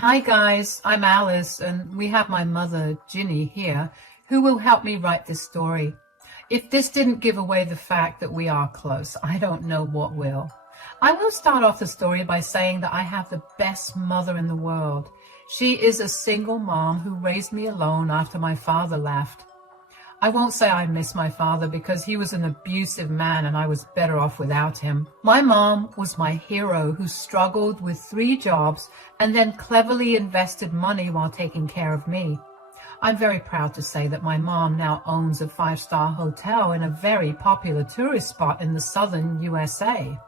Hi guys, I'm Alice and we have my mother Ginny here who will help me write this story. If this didn't give away the fact that we are close, I don't know what will. I will start off the story by saying that I have the best mother in the world. She is a single mom who raised me alone after my father left. I won't say I miss my father because he was an abusive man and I was better off without him. My mom was my hero who struggled with 3 jobs and then cleverly invested money while taking care of me. I'm very proud to say that my mom now owns a 5-star hotel in a very popular tourist spot in the southern USA.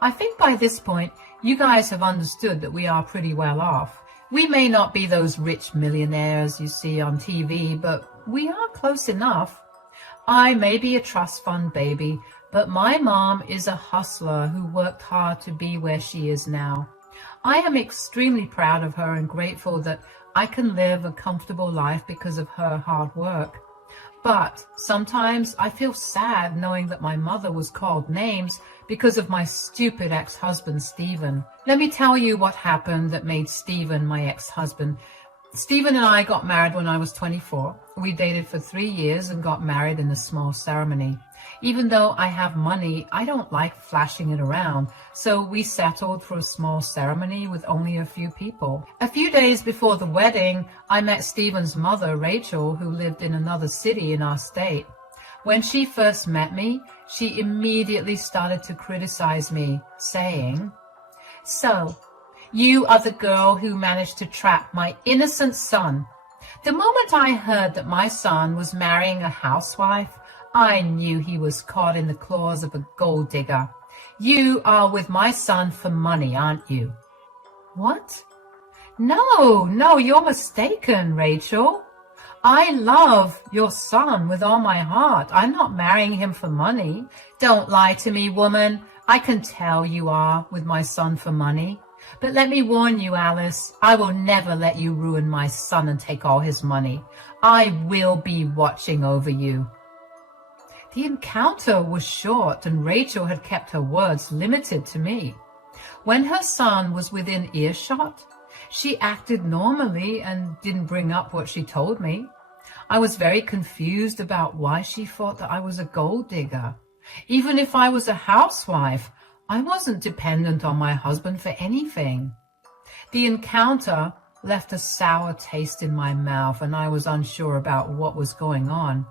I think by this point, you guys have understood that we are pretty well off. We may not be those rich millionaires you see on TV, but we are close enough. I may be a trust fund baby, but my mom is a hustler who worked hard to be where she is now. I am extremely proud of her and grateful that I can live a comfortable life because of her hard work. But sometimes I feel sad knowing that my mother was called names because of my stupid ex-husband, Stephen. Let me tell you what happened that made Stephen my ex-husband. Stephen and I got married when I was 24. We dated for 3 years and got married in a small ceremony. Even though I have money, I don't like flashing it around, so we settled for a small ceremony with only a few people. A few days before the wedding, I met Stephen's mother, Rachel, who lived in another city in our state. When she first met me, she immediately started to criticize me, saying, "So, you are the girl who managed to trap my innocent son." The moment I heard that my son was marrying a housewife, I knew he was caught in the claws of a gold digger. "You are with my son for money, aren't you?" "What? No, you're mistaken, Rachel. I love your son with all my heart. I'm not marrying him for money." "Don't lie to me, woman. I can tell you are with my son for money. But let me warn you, Alice, I will never let you ruin my son and take all his money. I will be watching over you." The encounter was short, and Rachel had kept her words limited to me. When her son was within earshot, she acted normally and didn't bring up what she told me. I was very confused about why she thought that I was a gold digger. Even if I was a housewife, I wasn't dependent on my husband for anything. The encounter left a sour taste in my mouth, and I was unsure about what was going on.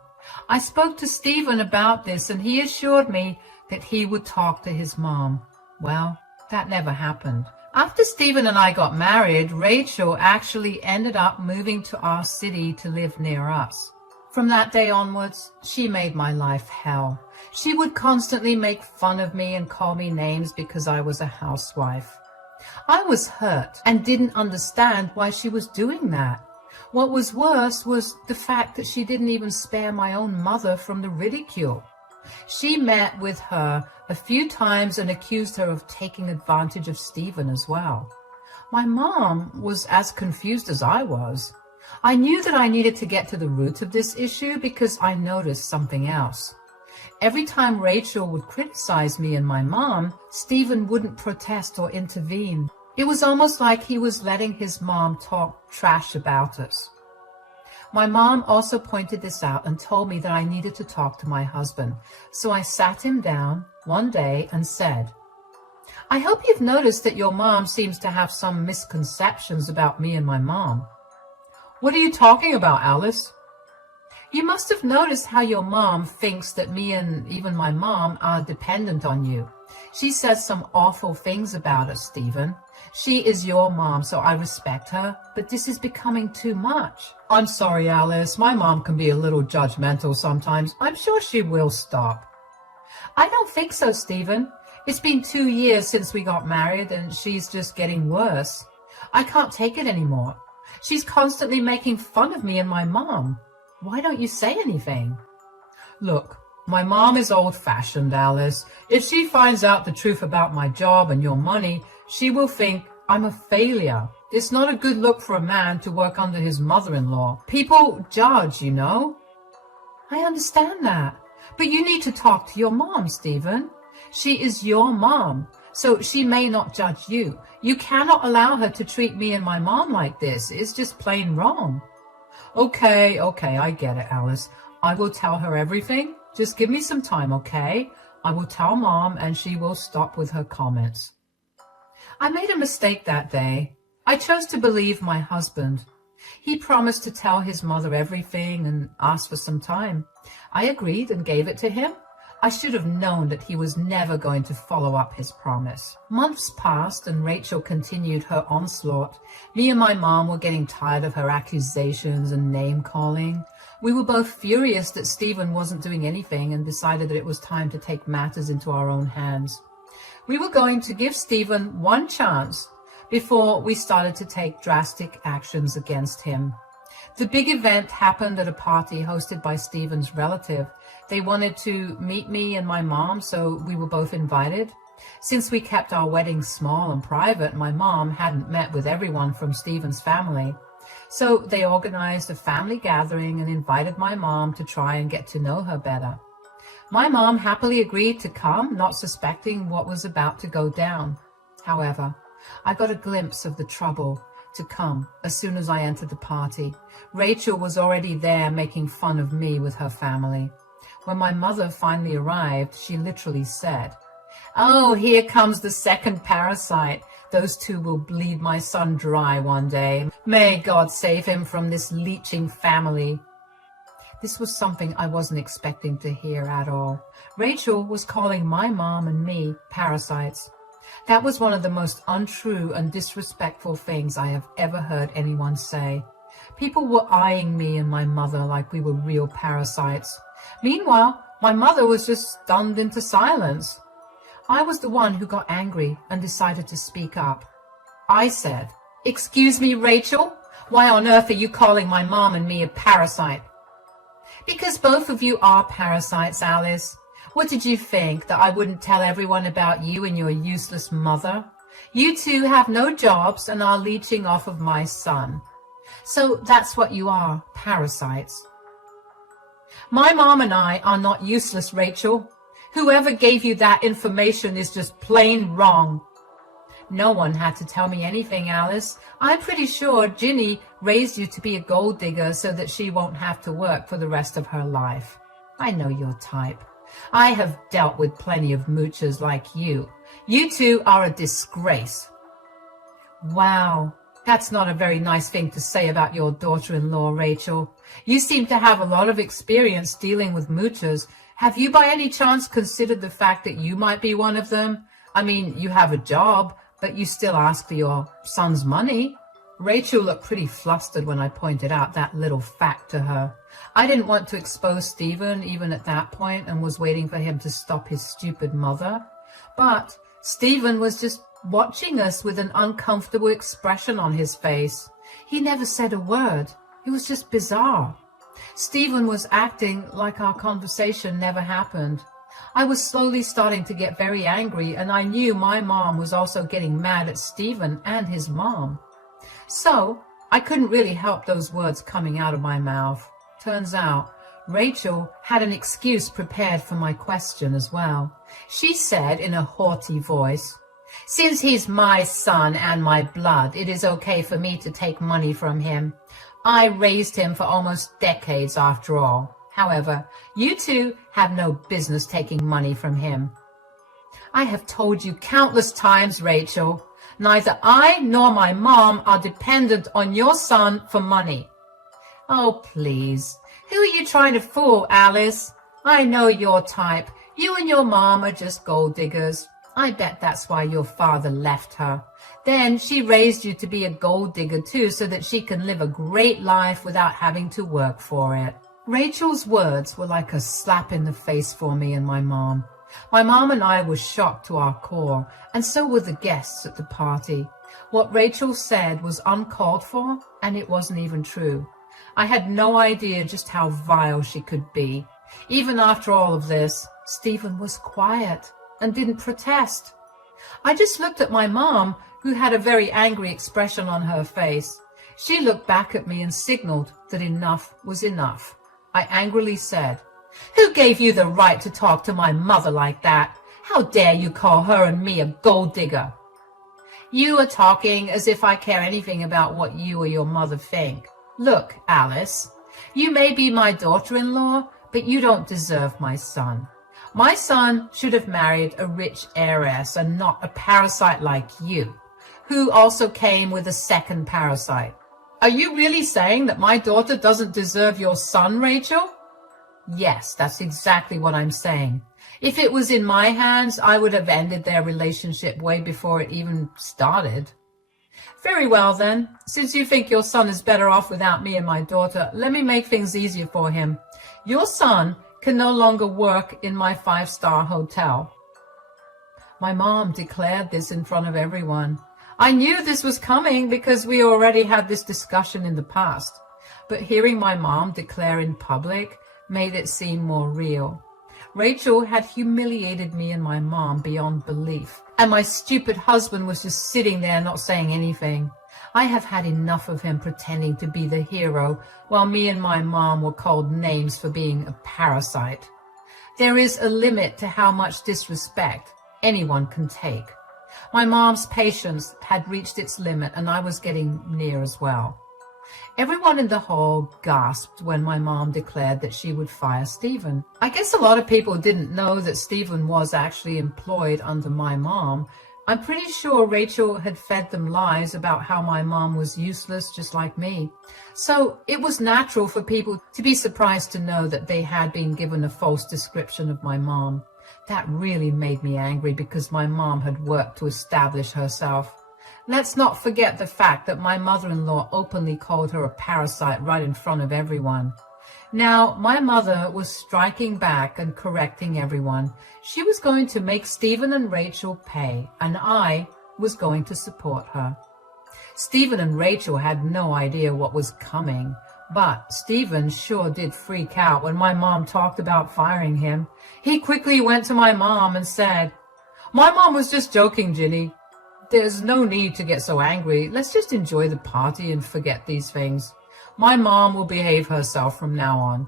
I spoke to Stephen about this, and he assured me that he would talk to his mom. Well, that never happened. After Stephen and I got married, Rachel actually ended up moving to our city to live near us. From that day onwards, she made my life hell. She would constantly make fun of me and call me names because I was a housewife. I was hurt and didn't understand why she was doing that. What was worse was the fact that she didn't even spare my own mother from the ridicule. She met with her a few times and accused her of taking advantage of Stephen as well. My mom was as confused as I was. I knew that I needed to get to the root of this issue because I noticed something else. Every time Rachel would criticize me and my mom, Stephen wouldn't protest or intervene. It was almost like he was letting his mom talk trash about us. My mom also pointed this out and told me that I needed to talk to my husband. So I sat him down one day and said, "I hope you've noticed that your mom seems to have some misconceptions about me and my mom." "What are you talking about, Alice?" "You must have noticed how your mom thinks that me and even my mom are dependent on you. She says some awful things about us, Stephen. She is your mom, so I respect her, but this is becoming too much." "I'm sorry, Alice. My mom can be a little judgmental sometimes. I'm sure she will stop." "I don't think so, Stephen. It's been 2 years since we got married, and she's just getting worse. I can't take it anymore. She's constantly making fun of me and my mom. Why don't you say anything?" "Look, my mom is old-fashioned, Alice. If she finds out the truth about my job and your money, she will think I'm a failure. It's not a good look for a man to work under his mother-in-law. People judge, you know." "I understand that, but you need to talk to your mom, Stephen. She is your mom. so she may not judge you. You cannot allow her to treat me and my mom like this. It's just plain wrong. Okay, I get it, Alice. I will tell her everything. Just give me some time, okay? I will tell Mom and she will stop with her comments. I made a mistake that day. I chose to believe my husband. He promised to tell his mother everything and asked for some time. I agreed and gave it to him. I should have known that he was never going to follow up his promise. Months passed and Rachel continued her onslaught. Me and my mom were getting tired of her accusations and name-calling. We were both furious that Stephen wasn't doing anything and decided that it was time to take matters into our own hands. We were going to give Stephen one chance before we started to take drastic actions against him. The big event happened at a party hosted by Stephen's relative. They wanted to meet me and my mom, so we were both invited. Since we kept our wedding small and private, my mom hadn't met with everyone from Stephen's family. So they organized a family gathering and invited my mom to try and get to know her better. My mom happily agreed to come, not suspecting what was about to go down. However, I got a glimpse of the trouble to come as soon as I entered the party. Rachel was already there making fun of me with her family. When my mother finally arrived, she literally said, "Oh, here comes the second parasite. Those two will bleed my son dry one day. May God save him from this leeching family." This was something I wasn't expecting to hear at all. Rachel was calling my mom and me parasites. That was one of the most untrue and disrespectful things I have ever heard anyone say. People were eyeing me and my mother like we were real parasites. Meanwhile, my mother was just stunned into silence. I was the one who got angry and decided to speak up. I said, "Excuse me, Rachel? Why on earth are you calling my mom and me a parasite?" "Because both of you are parasites, Alice. What did you think, that I wouldn't tell everyone about you and your useless mother? You two have no jobs and are leeching off of my son. So that's what you are, parasites." "My mom and I are not useless, Rachel. Whoever gave you that information is just plain wrong." "No one had to tell me anything, Alice. I'm pretty sure Ginny raised you to be a gold digger so that she won't have to work for the rest of her life. I know your type. I have dealt with plenty of moochers like you. You two are a disgrace." Wow, that's not a very nice thing to say about your daughter-in-law, Rachel. You seem to have a lot of experience dealing with moochers. Have you by any chance considered the fact that you might be one of them? I mean, you have a job, but you still ask for your son's money. Rachel looked pretty flustered when I pointed out that little fact to her. I didn't want to expose Stephen even at that point and was waiting for him to stop his stupid mother. But Stephen was just watching us with an uncomfortable expression on his face. He never said a word. It was just bizarre. Stephen was acting like our conversation never happened. I was slowly starting to get very angry, and I knew my mom was also getting mad at Stephen and his mom. So I couldn't really help those words coming out of my mouth. Turns out Rachel had an excuse prepared for my question as well. She said in a haughty voice, "Since he's my son and my blood, it is okay for me to take money from him. I raised him for almost decades after all. However, you two have no business taking money from him." "I have told you countless times, Rachel, neither I nor my mom are dependent on your son for money." "Oh, please. Who are you trying to fool, Alice? I know your type. You and your mom are just gold diggers. I bet that's why your father left her. Then she raised you to be a gold digger too, so that she can live a great life without having to work for it." Rachel's words were like a slap in the face for me and my mom. My mom and I were shocked to our core, and so were the guests at the party. What Rachel said was uncalled for, and it wasn't even true. I had no idea just how vile she could be. Even after all of this, Stephen was quiet and didn't protest. I just looked at my mom, who had a very angry expression on her face. She looked back at me and signaled that enough was enough. I angrily said, "Who gave you the right to talk to my mother like that? How dare you call her and me a gold digger? You are talking as if I care anything about what you or your mother think. Look, Alice, you may be my daughter-in-law, but you don't deserve my son. My son should have married a rich heiress and not a parasite like you, who also came with a second parasite. Are you really saying that my daughter doesn't deserve your son, Rachel? Yes, that's exactly what I'm saying. If it was in my hands, I would have ended their relationship way before it even started. Very well then, since you think your son is better off without me and my daughter, let me make things easier for him. Your son can no longer work in my 5-star hotel. My mom declared this in front of everyone. I knew this was coming because we already had this discussion in the past, but hearing my mom declare in public made it seem more real. Rachel had humiliated me and my mom beyond belief, and my stupid husband was just sitting there not saying anything. I have had enough of him pretending to be the hero while me and my mom were called names for being a parasite. There is a limit to how much disrespect anyone can take. My mom's patience had reached its limit, and I was getting near as well. Everyone in the hall gasped when my mom declared that she would fire Stephen. I guess a lot of people didn't know that Stephen was actually employed under my mom. I'm pretty sure Rachel had fed them lies about how my mom was useless just like me. So it was natural for people to be surprised to know that they had been given a false description of my mom. That really made me angry because my mom had worked to establish herself. Let's not forget the fact that my mother-in-law openly called her a parasite right in front of everyone. Now, my mother was striking back and correcting everyone. She was going to make Stephen and Rachel pay, and I was going to support her. Stephen and Rachel had no idea what was coming, but Stephen sure did freak out when my mom talked about firing him. He quickly went to my mom and said, "My mom was just joking, Ginny. There's no need to get so angry. Let's just enjoy the party and forget these things. My mom will behave herself from now on."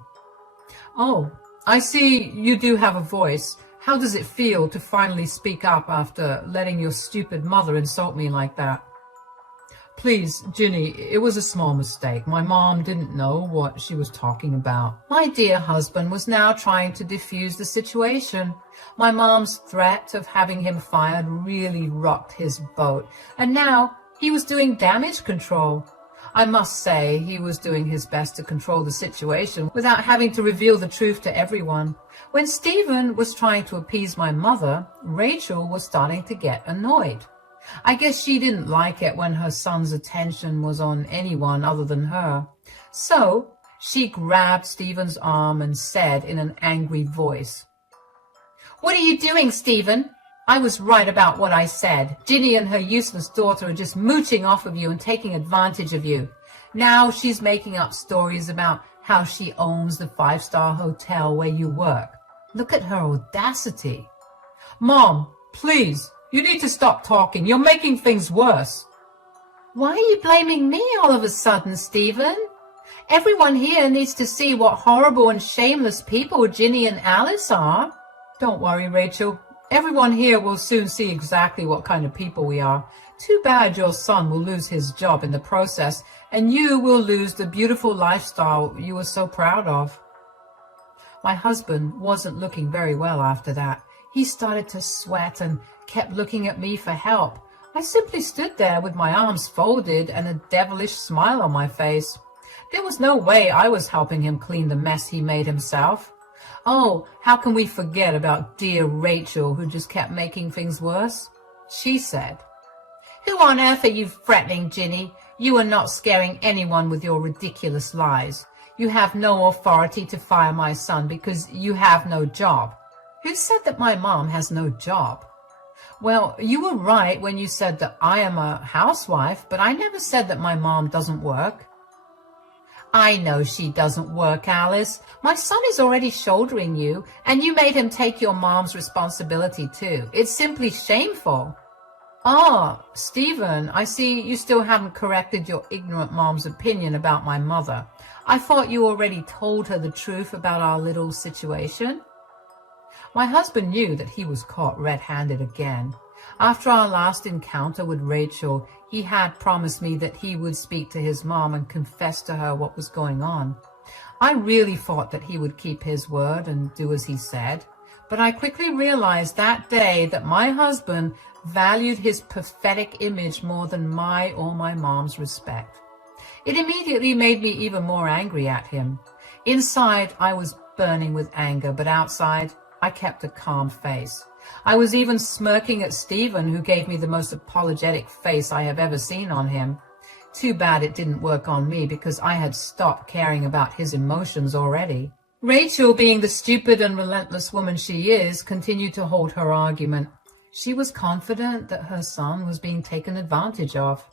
"Oh, I see you do have a voice. How does it feel to finally speak up after letting your stupid mother insult me like that?" "Please, Ginny, it was a small mistake. My mom didn't know what she was talking about." My dear husband was now trying to defuse the situation. My mom's threat of having him fired really rocked his boat, and now he was doing damage control. I must say he was doing his best to control the situation without having to reveal the truth to everyone. When Stephen was trying to appease my mother, Rachel was starting to get annoyed. I guess she didn't like it when her son's attention was on anyone other than her. So she grabbed Stephen's arm and said in an angry voice, "What are you doing, Stephen? I was right about what I said. Ginny and her useless daughter are just mooching off of you and taking advantage of you. Now she's making up stories about how she owns the 5-star hotel where you work. Look at her audacity." "Mom, please, you need to stop talking. You're making things worse." "Why are you blaming me all of a sudden, Stephen? Everyone here needs to see what horrible and shameless people Ginny and Alice are." "Don't worry, Rachel. Everyone here will soon see exactly what kind of people we are. Too bad your son will lose his job in the process, and you will lose the beautiful lifestyle you were so proud of." My husband wasn't looking very well after that. He started to sweat and kept looking at me for help. I simply stood there with my arms folded and a devilish smile on my face. There was no way I was helping him clean the mess he made himself. Oh, how can we forget about dear Rachel, who just kept making things worse? She said, "Who on earth are you threatening, Ginny? You are not scaring anyone with your ridiculous lies. You have no authority to fire my son because you have no job." "Who said that my mom has no job?" "Well, you were right when you said that I am a housewife, but I never said that my mom doesn't work." "I know she doesn't work, Alice. My son is already shouldering you, and you made him take your mom's responsibility too. It's simply shameful." "Ah, Stephen, I see you still haven't corrected your ignorant mom's opinion about my mother. I thought you already told her the truth about our little situation." My husband knew that he was caught red-handed again. After our last encounter with Rachel, he had promised me that he would speak to his mom and confess to her what was going on. I really thought that he would keep his word and do as he said, but I quickly realized that day that my husband valued his pathetic image more than my or my mom's respect. It immediately made me even more angry at him. Inside, I was burning with anger, but outside, I kept a calm face. I was even smirking at Stephen, who gave me the most apologetic face I have ever seen on him. Too bad it didn't work on me, because I had stopped caring about his emotions already. Rachel, being the stupid and relentless woman she is, continued to hold her argument. She was confident that her son was being taken advantage of.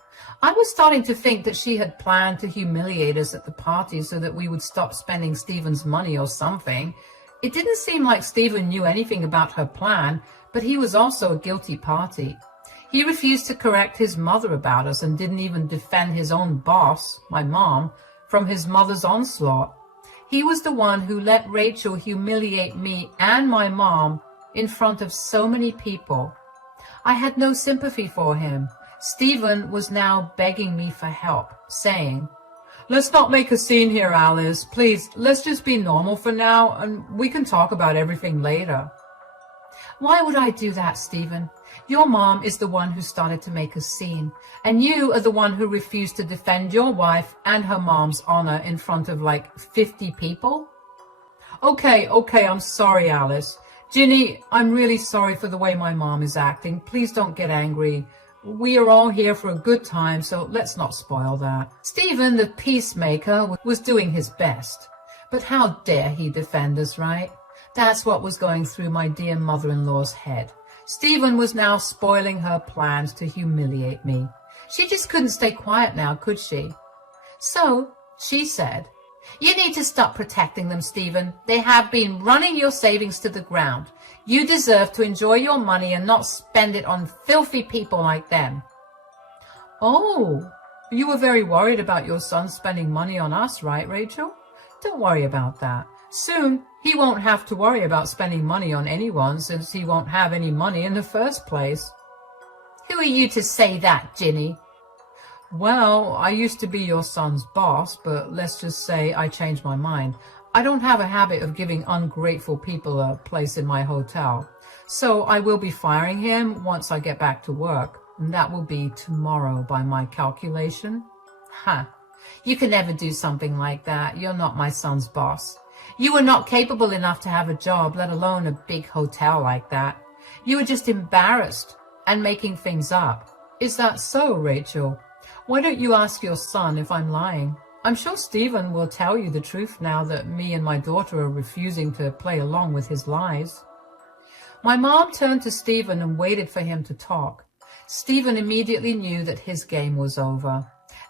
I was starting to think that she had planned to humiliate us at the party so that we would stop spending Stephen's money or something. It didn't seem like Stephen knew anything about her plan, but he was also a guilty party. He refused to correct his mother about us and didn't even defend his own boss, my mom, from his mother's onslaught. He was the one who let Rachel humiliate me and my mom in front of so many people. I had no sympathy for him. Stephen was now begging me for help, saying, "Let's not make a scene here, Alice. Please, let's just be normal for now, and we can talk about everything later." Why would I do that, Stephen? Your mom is the one who started to make a scene, and you are the one who refused to defend your wife and her mom's honor in front of like 50 people. Okay, I'm sorry, Alice. Ginny, I'm really sorry for the way my mom is acting. Please don't get angry. We are all here for a good time, so let's not spoil that. Stephen, the peacemaker, was doing his best. But how dare he defend us, right? That's what was going through my dear mother-in-law's head. Stephen was now spoiling her plans to humiliate me. She just couldn't stay quiet now, could she? So she said, "You need to stop protecting them, Stephen. They have been running your savings to the ground. You deserve to enjoy your money and not spend it on filthy people like them." Oh, you were very worried about your son spending money on us, right, Rachel? Don't worry about that. Soon, he won't have to worry about spending money on anyone, since he won't have any money in the first place. Who are you to say that, Ginny? Well, I used to be your son's boss, but let's just say I changed my mind. I don't have a habit of giving ungrateful people a place in my hotel, so I will be firing him once I get back to work, and that will be tomorrow by my calculation. Ha! You can never do something like that. You're not my son's boss. You were not capable enough to have a job, let alone a big hotel like that. You were just embarrassed and making things up. Is that so, Rachel? Why don't you ask your son if I'm lying? I'm sure Stephen will tell you the truth now that me and my daughter are refusing to play along with his lies. My mom turned to Stephen and waited for him to talk. Stephen immediately knew that his game was over.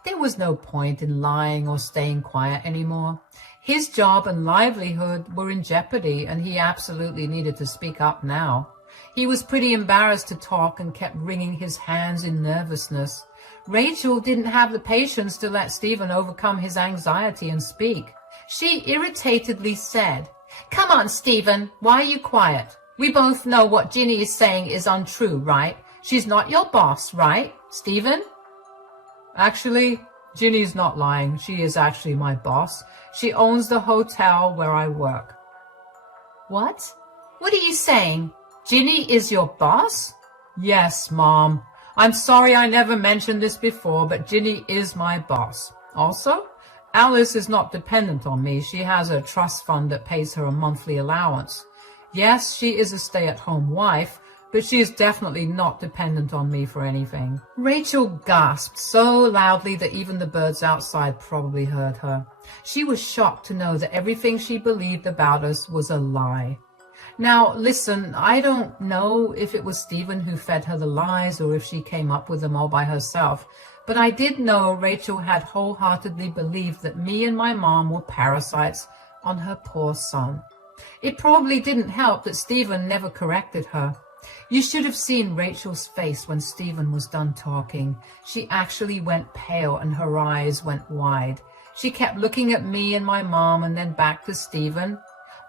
There was no point in lying or staying quiet anymore. His job and livelihood were in jeopardy, and he absolutely needed to speak up now. He was pretty embarrassed to talk and kept wringing his hands in nervousness. Rachel didn't have the patience to let Stephen overcome his anxiety and speak. She irritatedly said, "Come on, Stephen, why are you quiet? We both know what Ginny is saying is untrue, right? She's not your boss, right, Stephen?" Actually, Ginny's not lying. She is actually my boss. She owns the hotel where I work. What? What are you saying? Ginny is your boss? Yes, Mom. I'm sorry I never mentioned this before, but Ginny is my boss. Also, Alice is not dependent on me. She has a trust fund that pays her a monthly allowance. Yes, she is a stay-at-home wife, but she is definitely not dependent on me for anything. Rachel gasped so loudly that even the birds outside probably heard her. She was shocked to know that everything she believed about us was a lie. Now, listen, I don't know if it was Stephen who fed her the lies or if she came up with them all by herself, but I did know Rachel had wholeheartedly believed that me and my mom were parasites on her poor son. It probably didn't help that Stephen never corrected her. You should have seen Rachel's face when Stephen was done talking. She actually went pale and her eyes went wide. She kept looking at me and my mom and then back to Stephen.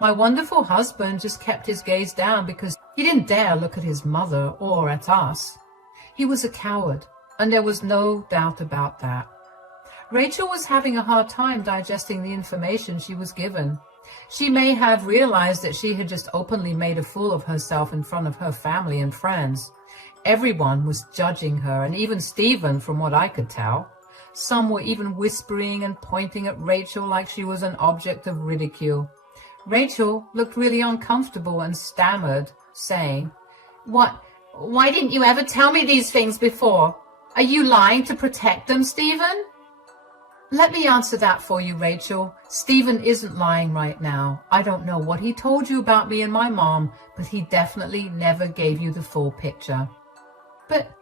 My wonderful husband just kept his gaze down because he didn't dare look at his mother or at us. He was a coward, and there was no doubt about that. Rachel was having a hard time digesting the information she was given. She may have realized that she had just openly made a fool of herself in front of her family and friends. Everyone was judging her, and even Stephen, from what I could tell. Some were even whispering and pointing at Rachel like she was an object of ridicule. Rachel looked really uncomfortable and stammered, saying, Why didn't you ever tell me these things before? Are you lying to protect them, Stephen? Let me answer that for you, Rachel. Stephen isn't lying right now. I don't know what he told you about me and my mom, but he definitely never gave you the full picture. But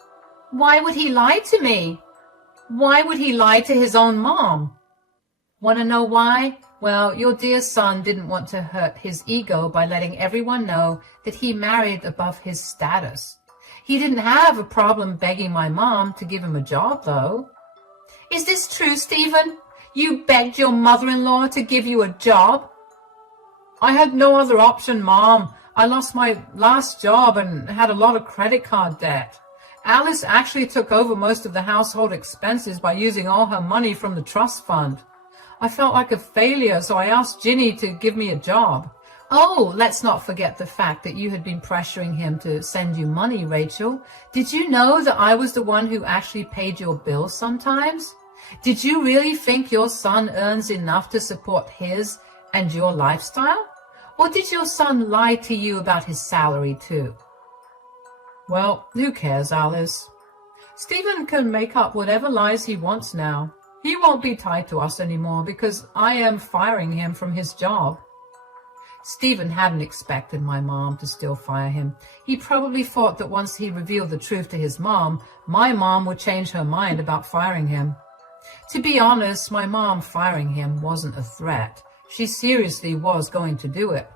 why would he lie to me? Why would he lie to his own mom? Want to know why? Well, your dear son didn't want to hurt his ego by letting everyone know that he married above his status. He didn't have a problem begging my mom to give him a job, though. Is this true, Stephen? You begged your mother-in-law to give you a job? I had no other option, Mom. I lost my last job and had a lot of credit card debt. Alice actually took over most of the household expenses by using all her money from the trust fund. I felt like a failure, so I asked Ginny to give me a job. Oh, let's not forget the fact that you had been pressuring him to send you money, Rachel. Did you know that I was the one who actually paid your bills sometimes? Did you really think your son earns enough to support his and your lifestyle? Or did your son lie to you about his salary too? Well, who cares, Alice? Stephen can make up whatever lies he wants now. He won't be tied to us anymore because I am firing him from his job. Stephen hadn't expected my mom to still fire him. He probably thought that once he revealed the truth to his mom, my mom would change her mind about firing him. To be honest, my mom firing him wasn't a threat. She seriously was going to do it.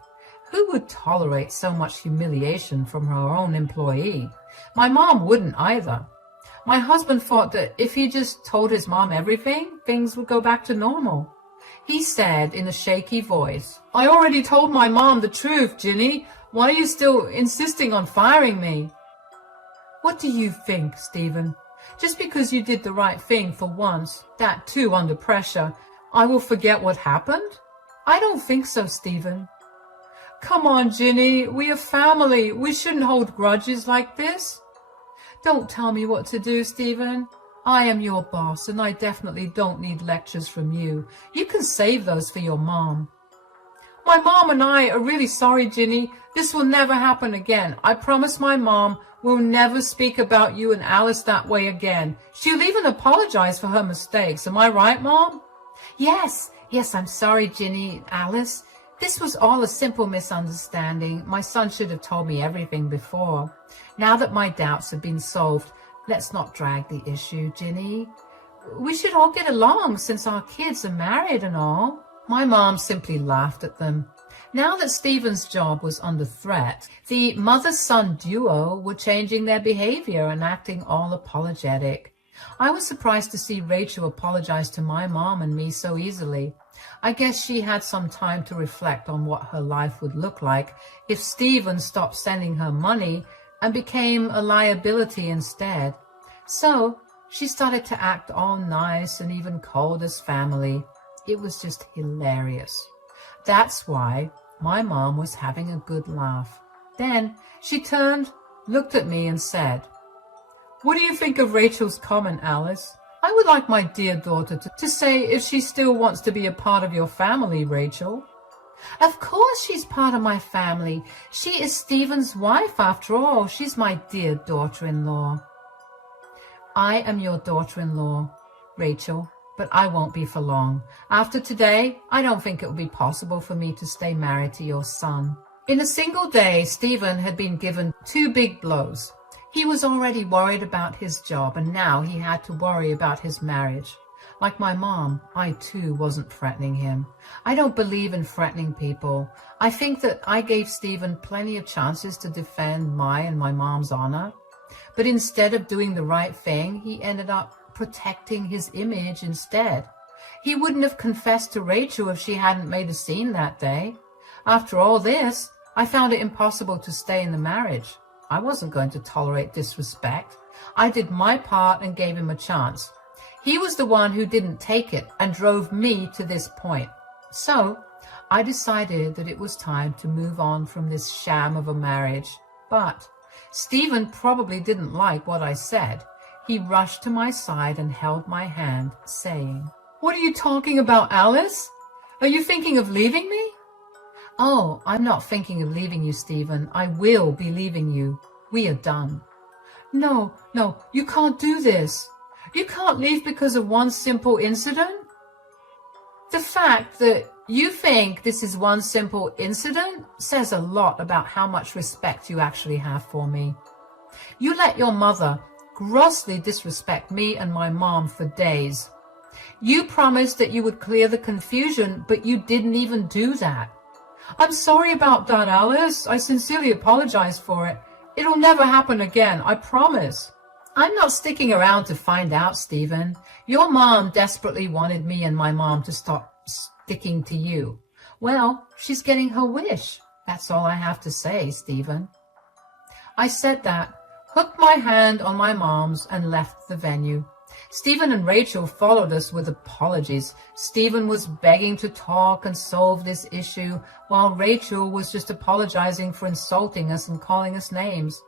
Who would tolerate so much humiliation from her own employee? My mom wouldn't either. My husband thought that if he just told his mom everything, things would go back to normal. He said in a shaky voice, I already told my mom the truth, Ginny. Why are you still insisting on firing me? What do you think, Stephen? Just because you did the right thing for once, that too under pressure, I will forget what happened? I don't think so, Stephen. Come on, Ginny, we are family. We shouldn't hold grudges like this. Don't tell me what to do, Stephen. I am your boss, and I definitely don't need lectures from you. You can save those for your mom. My mom and I are really sorry, Ginny. This will never happen again. I promise my mom will never speak about you and Alice that way again. She'll even apologize for her mistakes. Am I right, Mom? Yes, I'm sorry, Ginny, Alice. This was all a simple misunderstanding. My son should have told me everything before. Now that my doubts have been solved, let's not drag the issue, Ginny. We should all get along since our kids are married and all. My mom simply laughed at them. Now that Stephen's job was under threat, the mother-son duo were changing their behavior and acting all apologetic. I was surprised to see Rachel apologize to my mom and me so easily. I guess she had some time to reflect on what her life would look like if Stephen stopped sending her money and became a liability instead. So she started to act all nice and even cold as family. It was just hilarious. That's why my mom was having a good laugh. Then she turned, looked at me and said, What do you think of Rachel's comment, Alice? I would like my dear daughter to say if she still wants to be a part of your family, Rachel. Of course she's part of my family. She is Stephen's wife after all. She's my dear daughter-in-law. I am your daughter-in-law, Rachel, but I won't be for long. After today, I don't think it will be possible for me to stay married to your son. In a single day, Stephen had been given 2 big blows. He was already worried about his job, and now he had to worry about his marriage. Like my mom, I too wasn't threatening him. I don't believe in threatening people. I think that I gave Stephen plenty of chances to defend my and my mom's honor. But instead of doing the right thing, he ended up protecting his image instead. He wouldn't have confessed to Rachel if she hadn't made a scene that day. After all this, I found it impossible to stay in the marriage. I wasn't going to tolerate disrespect. I did my part and gave him a chance. He was the one who didn't take it and drove me to this point. So I decided that it was time to move on from this sham of a marriage. But Stephen probably didn't like what I said. He rushed to my side and held my hand, saying, "What are you talking about, Alice? Are you thinking of leaving me?" "Oh, I'm not thinking of leaving you, Stephen. I will be leaving you. We are done." No, you can't do this. You can't leave because of one simple incident." The fact that you think this is one simple incident says a lot about how much respect you actually have for me. You let your mother grossly disrespect me and my mom for days. You promised that you would clear the confusion, but you didn't even do that. "I'm sorry about that, Alice. I sincerely apologize for it. It'll never happen again, I promise." "I'm not sticking around to find out, Stephen. Your mom desperately wanted me and my mom to stop sticking to you. Well, she's getting her wish. That's all I have to say, Stephen." I said that, hooked my hand on my mom's, and left the venue. Stephen and Rachel followed us with apologies. Stephen was begging to talk and solve this issue, while Rachel was just apologizing for insulting us and calling us names.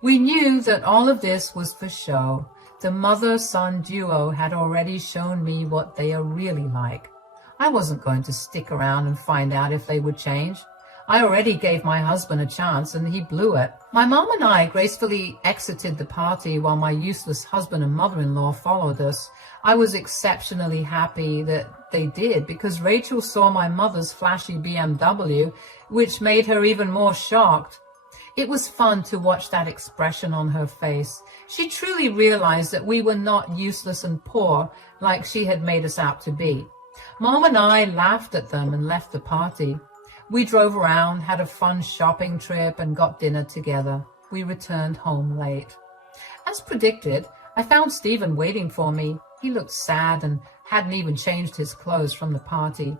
We knew that all of this was for show. The mother-son duo had already shown me what they are really like. I wasn't going to stick around and find out if they would change. I already gave my husband a chance, and he blew it. My mom and I gracefully exited the party while my useless husband and mother-in-law followed us. I was exceptionally happy that they did, because Rachel saw my mother's flashy BMW, which made her even more shocked. It was fun to watch that expression on her face. She truly realized that we were not useless and poor like she had made us out to be. Mom and I laughed at them and left the party. We drove around, had a fun shopping trip, and got dinner together. We returned home late. As predicted, I found Stephen waiting for me. He looked sad and hadn't even changed his clothes from the party.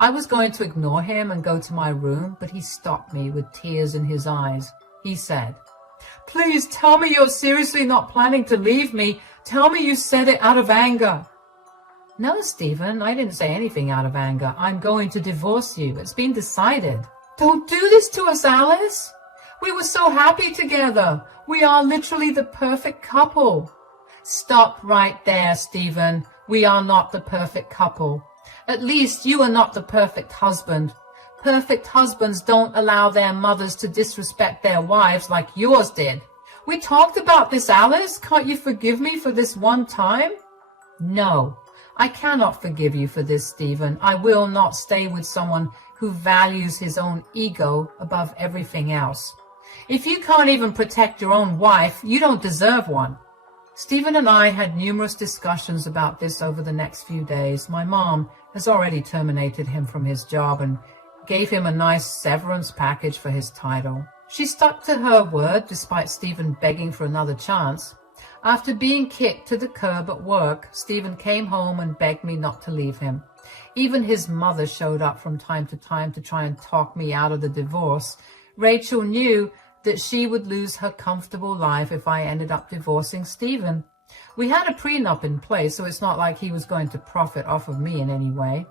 I was going to ignore him and go to my room, but he stopped me with tears in his eyes. He said, "Please tell me you're seriously not planning to leave me. Tell me you said it out of anger." "No, Stephen, I didn't say anything out of anger. I'm going to divorce you. It's been decided." "Don't do this to us, Alice. We were so happy together. We are literally the perfect couple." "Stop right there, Stephen. We are not the perfect couple. At least you are not the perfect husband. Perfect husbands don't allow their mothers to disrespect their wives like yours did. We talked about this, Alice. Can't you forgive me for this one time?" "No. I cannot forgive you for this, Stephen. I will not stay with someone who values his own ego above everything else. If you can't even protect your own wife, you don't deserve one." Stephen and I had numerous discussions about this over the next few days. My mom has already terminated him from his job and gave him a nice severance package for his title. She stuck to her word despite Stephen begging for another chance. After being kicked to the curb at work, Stephen came home and begged me not to leave him. Even his mother showed up from time to time to try and talk me out of the divorce. Rachel knew that she would lose her comfortable life if I ended up divorcing Stephen. We had a prenup in place, so it's not like he was going to profit off of me in any way.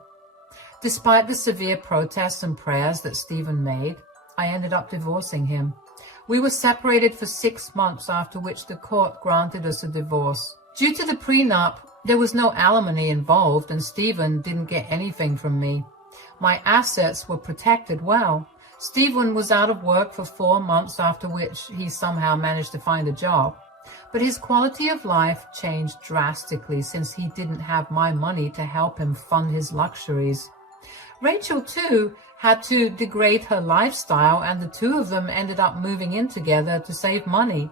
Despite the severe protests and prayers that Stephen made, I ended up divorcing him. We were separated for 6 months, after which the court granted us a divorce. Due to the prenup, there was no alimony involved, and Stephen didn't get anything from me. My assets were protected well. Stephen was out of work for 4 months, after which he somehow managed to find a job. But his quality of life changed drastically since he didn't have my money to help him fund his luxuries. Rachel, too, had to degrade her lifestyle, and the two of them ended up moving in together to save money.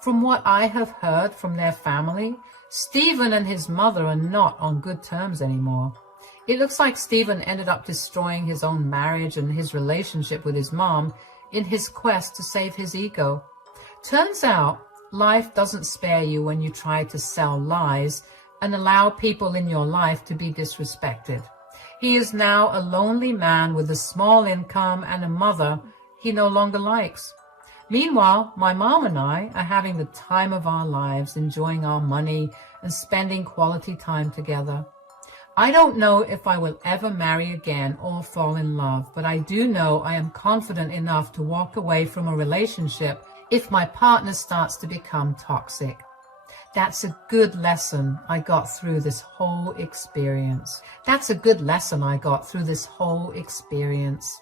From what I have heard from their family, Stephen and his mother are not on good terms anymore. It looks like Stephen ended up destroying his own marriage and his relationship with his mom in his quest to save his ego. Turns out, life doesn't spare you when you try to sell lies and allow people in your life to be disrespected. He is now a lonely man with a small income and a mother he no longer likes. Meanwhile, my mom and I are having the time of our lives, enjoying our money and spending quality time together. I don't know if I will ever marry again or fall in love, but I do know I am confident enough to walk away from a relationship if my partner starts to become toxic. That's a good lesson I got through this whole experience. That's a good lesson I got through this whole experience.